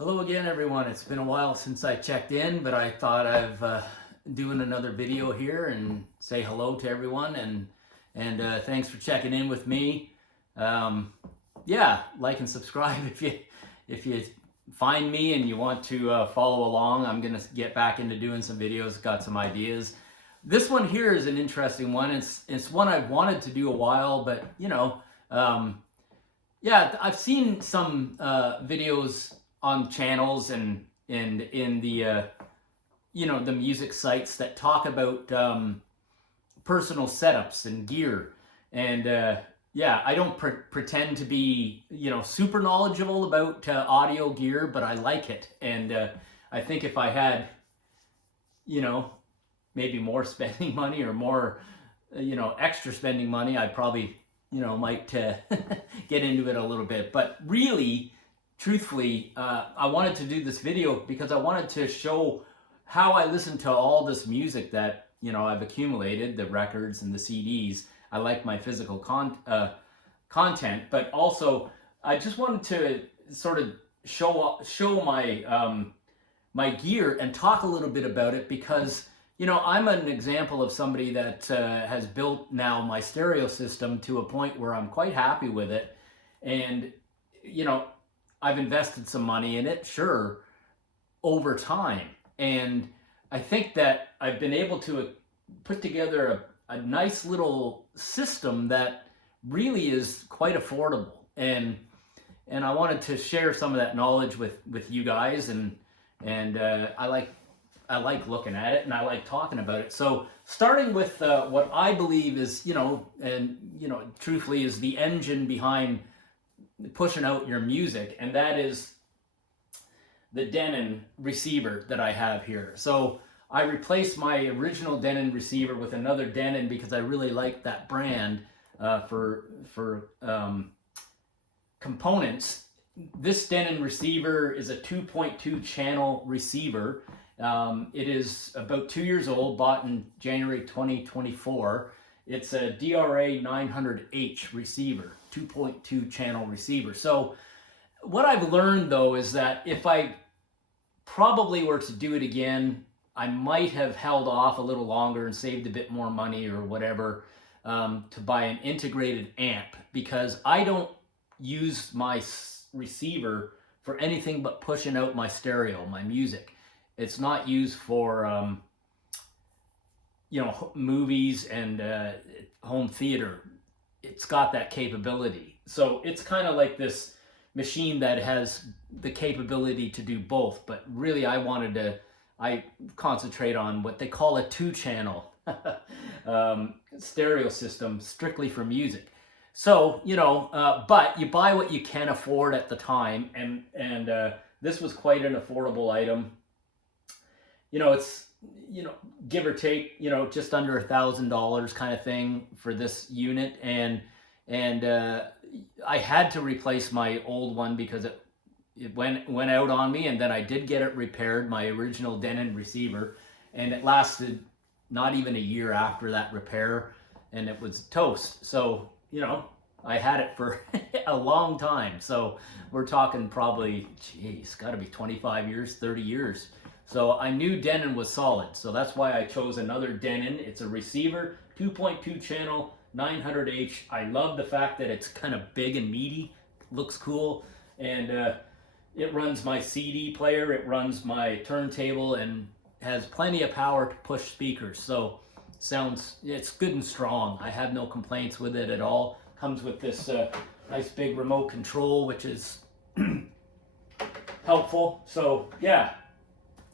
Hello again, everyone. It's been a while since I checked in, but I thought I've doing another video here and say hello to everyone and thanks for checking in with me. Yeah, like and subscribe if you find me and you want to follow along. I'm gonna get back into doing some videos. Got some ideas. This one here is an interesting one. It's one I've wanted to do a while, but yeah, I've seen some videos on channels and in the the music sites that talk about personal setups and gear, and yeah, I don't pretend to be super knowledgeable about audio gear, but I like it, and I think if I had maybe more spending money or more extra spending money, I probably might get into it a little bit. But really, truthfully, I wanted to do this video because I wanted to show how I listen to all this music that I've accumulated, the records and the CDs. I like my physical content, but also I just wanted to sort of show my my gear and talk a little bit about it, because I'm an example of somebody that has built now my stereo system to a point where I'm quite happy with it, and I've invested some money in it, sure, over time. And I think that I've been able to put together a nice little system that really is quite affordable. And I wanted to share some of that knowledge with you guys, and I like looking at it and I like talking about it. So starting with what I believe is, truthfully is the engine behind pushing out your music, and that is the Denon receiver that I have here. So I replaced my original Denon receiver with another Denon because I really like that brand for components. This Denon receiver is a 2.2 channel receiver. It is about 2 years old, bought in January 2024. It's a DRA 900H receiver, 2.2 channel receiver. So what I've learned though is that if I probably were to do it again, I might have held off a little longer and saved a bit more money or whatever to buy an integrated amp, because I don't use my receiver for anything but pushing out my stereo, my music. It's not used for movies and home theater. It's got that capability. So it's kind of like this machine that has the capability to do both. But really, I concentrate on what they call a 2-channel stereo system, strictly for music. So, but you buy what you can afford at the time. And this was quite an affordable item. It's, give or take, just under $1,000 kind of thing for this unit. And I had to replace my old one because it went out on me, and then I did get it repaired, my original Denon receiver, and it lasted not even a year after that repair, and it was toast. So, I had it for a long time. So we're talking probably, geez, got to be 25 years, 30 years. So I knew Denon was solid. So that's why I chose another Denon. It's a receiver, 2.2 channel, 900H. I love the fact that it's kind of big and meaty, looks cool, and it runs my CD player, it runs my turntable, and has plenty of power to push speakers. So it's good and strong. I have no complaints with it at all. Comes with this nice big remote control, which is helpful. So yeah.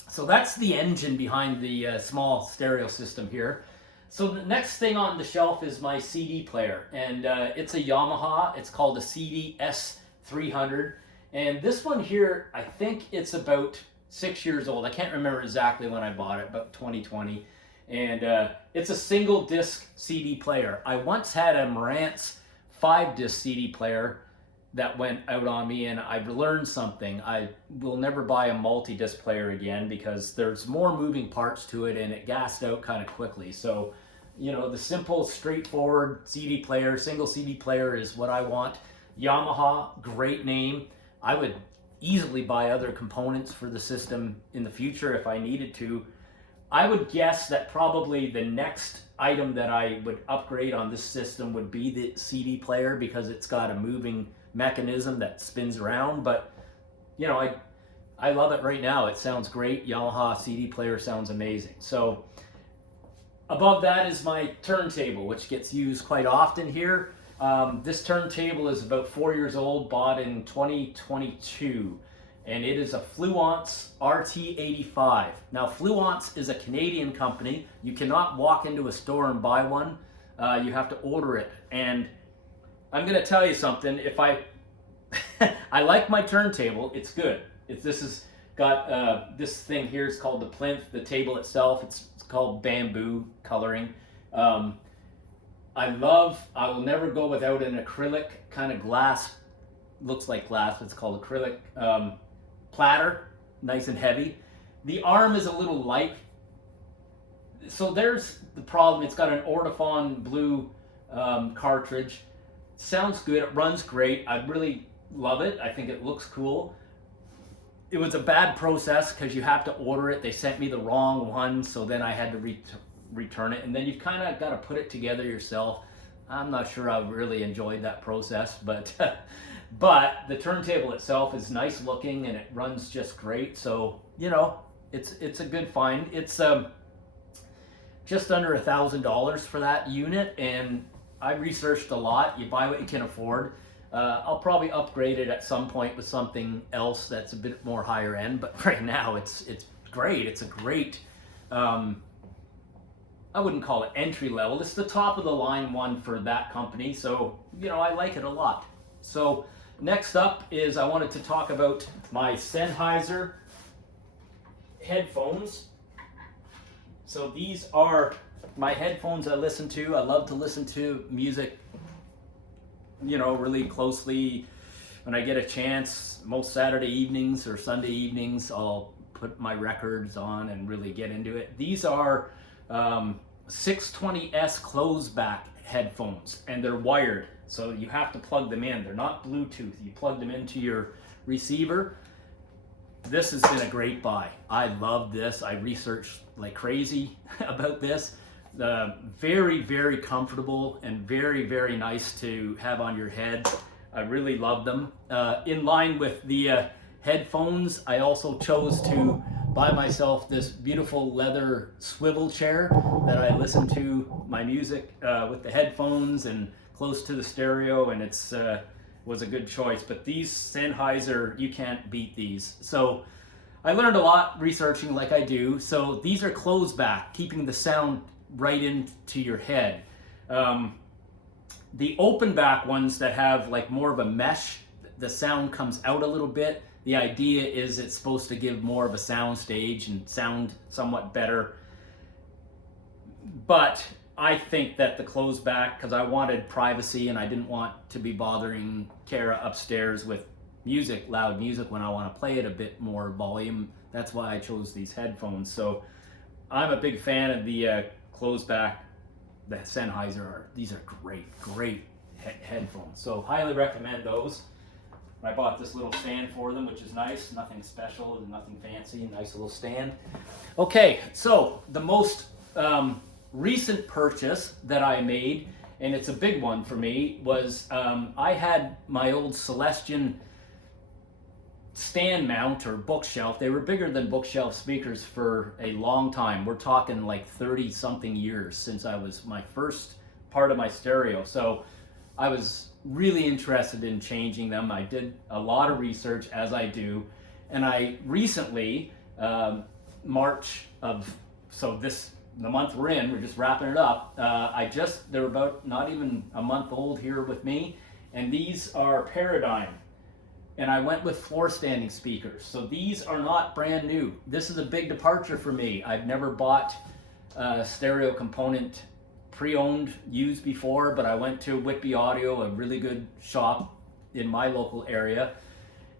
So that's the engine behind the small stereo system here. So the next thing on the shelf is my CD player, and it's a Yamaha. It's called a CD S300, and this one here, I think it's about 6 years old. I can't remember exactly when I bought it, about 2020, and it's a single disc CD player. I once had a Marantz 5-disc CD player that went out on me, and I've learned something. I will never buy a multi-disc player again because there's more moving parts to it, and it gassed out kind of quickly. So, the simple, straightforward CD player, single CD player is what I want. Yamaha, great name. I would easily buy other components for the system in the future if I needed to. I would guess that probably the next item that I would upgrade on this system would be the CD player, because it's got a moving mechanism that spins around. But you know, I love it right now. It sounds great. Yamaha CD player sounds amazing. So above that is my turntable, which gets used quite often here. This turntable is about 4 years old, bought in 2022, and it is a Fluence RT85. Now, Fluence is a Canadian company. You cannot walk into a store and buy one. You have to order it. And I'm going to tell you something. If I like my turntable, it's good. This has got this thing here is called the plinth. The table itself, it's called bamboo coloring. I will never go without an acrylic kind of glass, looks like glass, but it's called acrylic platter, nice and heavy. The arm is a little light. So there's the problem. It's got an Ortofon blue cartridge. Sounds good, it runs great. I really love it. I think it looks cool. It was a bad process because you have to order it. They sent me the wrong one, so then I had to return it, and then you've kind of got to put it together yourself. I'm not sure I really enjoyed that process, but but the turntable itself is nice looking and it runs just great. So you know, it's a good find. It's just under $1,000 for that unit, and I researched a lot. You buy what you can afford. I'll probably upgrade it at some point with something else that's a bit more higher end, but right now it's great. It's a great, I wouldn't call it entry level. It's the top of the line one for that company, so you know, I like it a lot. So next up is I wanted to talk about my Sennheiser headphones. So these are my headphones I listen to. I love to listen to music, you know, really closely when I get a chance. Most Saturday evenings or Sunday evenings, I'll put my records on and really get into it. These are 620S closeback headphones, and they're wired, so you have to plug them in. They're not Bluetooth. You plug them into your receiver. This has been a great buy. I love this. I researched like crazy about this. Very, very comfortable and very, very nice to have on your head. I really love them. In line with the headphones, I also chose to buy myself this beautiful leather swivel chair that I listen to my music with the headphones and close to the stereo, and it's was a good choice. But these Sennheiser, you can't beat these. So I learned a lot researching like I do. So these are closed back, keeping the sound right into your head. The open back ones that have like more of a mesh, the sound comes out a little bit. The idea is it's supposed to give more of a sound stage and sound somewhat better. But I think that the closed back, because I wanted privacy and I didn't want to be bothering Kara upstairs with music, loud music, when I want to play it a bit more volume. That's why I chose these headphones. So I'm a big fan of the closed back. The Sennheiser these are great headphones. So highly recommend those. I bought this little stand for them, which is nice. Nothing special, nothing fancy, nice little stand. Okay, so the most recent purchase that I made, and it's a big one for me, was I had my old Celestion stand mount or bookshelf. They were bigger than bookshelf speakers for a long time. We're talking like 30 something years since I was my first part of my stereo. So I was really interested in changing them. I did a lot of research, as I do, and I recently, March of, so this, the month we're in, we're just wrapping it up. They're about not even a month old here with me, and these are Paradigm. And I went with floor standing speakers. So these are not brand new. This is a big departure for me. I've never bought a stereo component pre-owned, used before, but I went to Whitby Audio, a really good shop in my local area.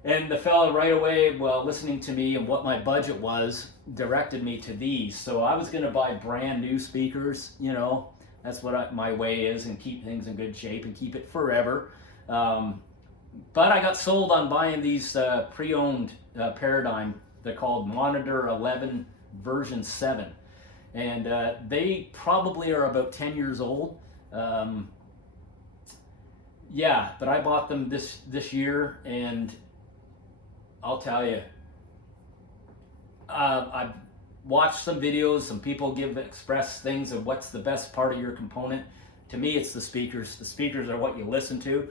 And the fella right away, well, listening to me and what my budget was, directed me to these. So I was gonna buy brand new speakers, you know, that's what my way is, and keep things in good shape and keep it forever. But I got sold on buying these pre-owned Paradigm. They're called Monitor 11 version 7. And they probably are about 10 years old. Yeah, but I bought them this year, and I'll tell you, I've watched some videos. Some people express things of what's the best part of your component. To me, it's the speakers. The speakers are what you listen to.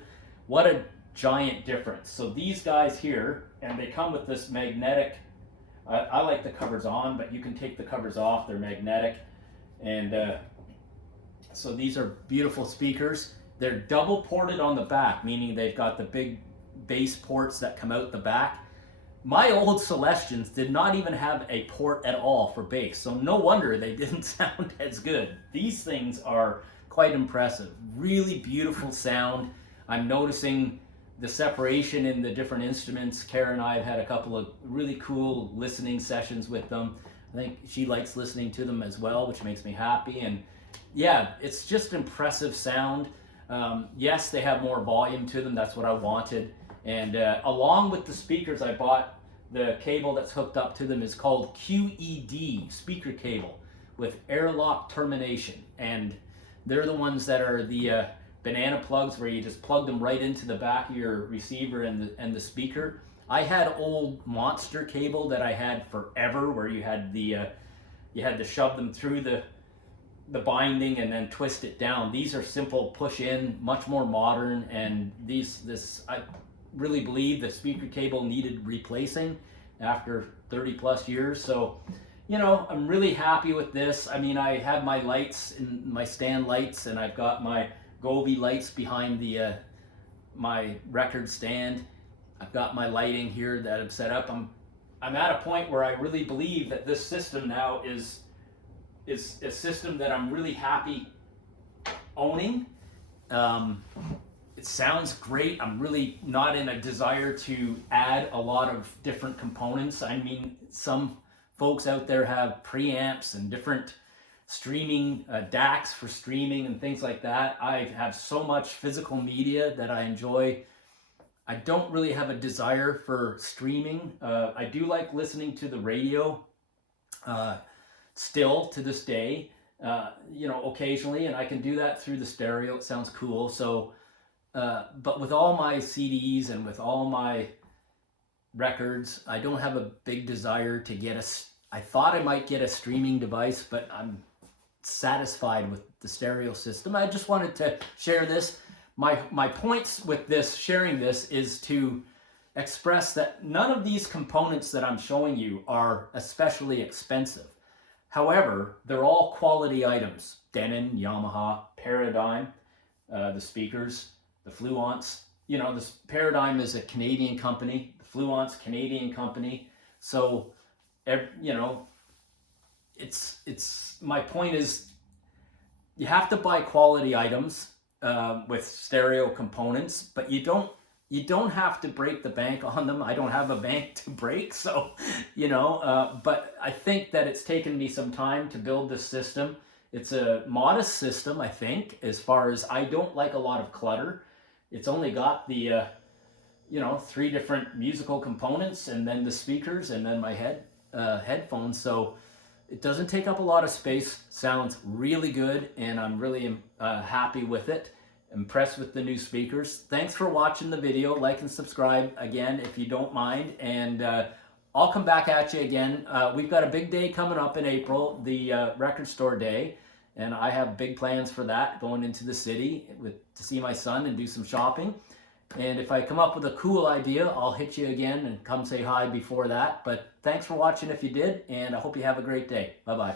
What a giant difference. So these guys here, and they come with this magnetic. I like the covers on, but you can take the covers off. They're magnetic, and so these are beautiful speakers. They're double ported on the back, meaning they've got the big bass ports that come out the back. My old Celestions did not even have a port at all for bass, so no wonder they didn't sound as good. These things are quite impressive. Really beautiful sound. I'm noticing the separation in the different instruments. Kara and I have had a couple of really cool listening sessions with them. I think she likes listening to them as well, which makes me happy. And yeah, it's just impressive sound. Yes, they have more volume to them. That's what I wanted. And along with the speakers, I bought the cable that's hooked up to them. Is called QED speaker cable with airlock termination. And they're the ones that are the banana plugs where you just plug them right into the back of your receiver and the speaker. I had old Monster cable that I had forever, where you had to shove them through the binding and then twist it down. These are simple push in, much more modern, and I really believe the speaker cable needed replacing after 30 plus years. So, you know, I'm really happy with this. I mean, I have my lights in my stand lights, and I've got my Govee lights behind my record stand. I've got my lighting here that I've set up. I'm at a point where I really believe that this system now is a system that I'm really happy owning. It sounds great. I'm really not in a desire to add a lot of different components. I mean, some folks out there have preamps and different streaming DACs for streaming and things like that. I have so much physical media that I enjoy. I don't really have a desire for streaming. I do like listening to the radio still to this day, you know, occasionally, and I can do that through the stereo. It sounds cool. So, but with all my CDs and with all my records, I don't have a big desire to get I thought I might get a streaming device, but I'm satisfied with the stereo system. I just wanted to share this. My points with this, sharing this, is to express that none of these components that I'm showing you are especially expensive. However, they're all quality items. Denon, Yamaha, Paradigm, the speakers, the Fluence. You know, this Paradigm is a Canadian company. The Fluence, Canadian company. So, you know, my point is, you have to buy quality items with stereo components, but you don't have to break the bank on them. I don't have a bank to break, so, you know, but I think that it's taken me some time to build this system. It's a modest system, I think, as far as I don't like a lot of clutter. It's only got the, you know, 3 different musical components, and then the speakers, and then my headphones. So it doesn't take up a lot of space. Sounds really good, and I'm really happy with it. Impressed with the new speakers. Thanks for watching the video. Like and subscribe again if you don't mind, and I'll come back at you again. We've got a big day coming up in April, the Record Store Day, and I have big plans for that, going into the city to see my son and do some shopping. And if I come up with a cool idea, I'll hit you again and come say hi before that. But thanks for watching if you did, and I hope you have a great day. Bye-bye.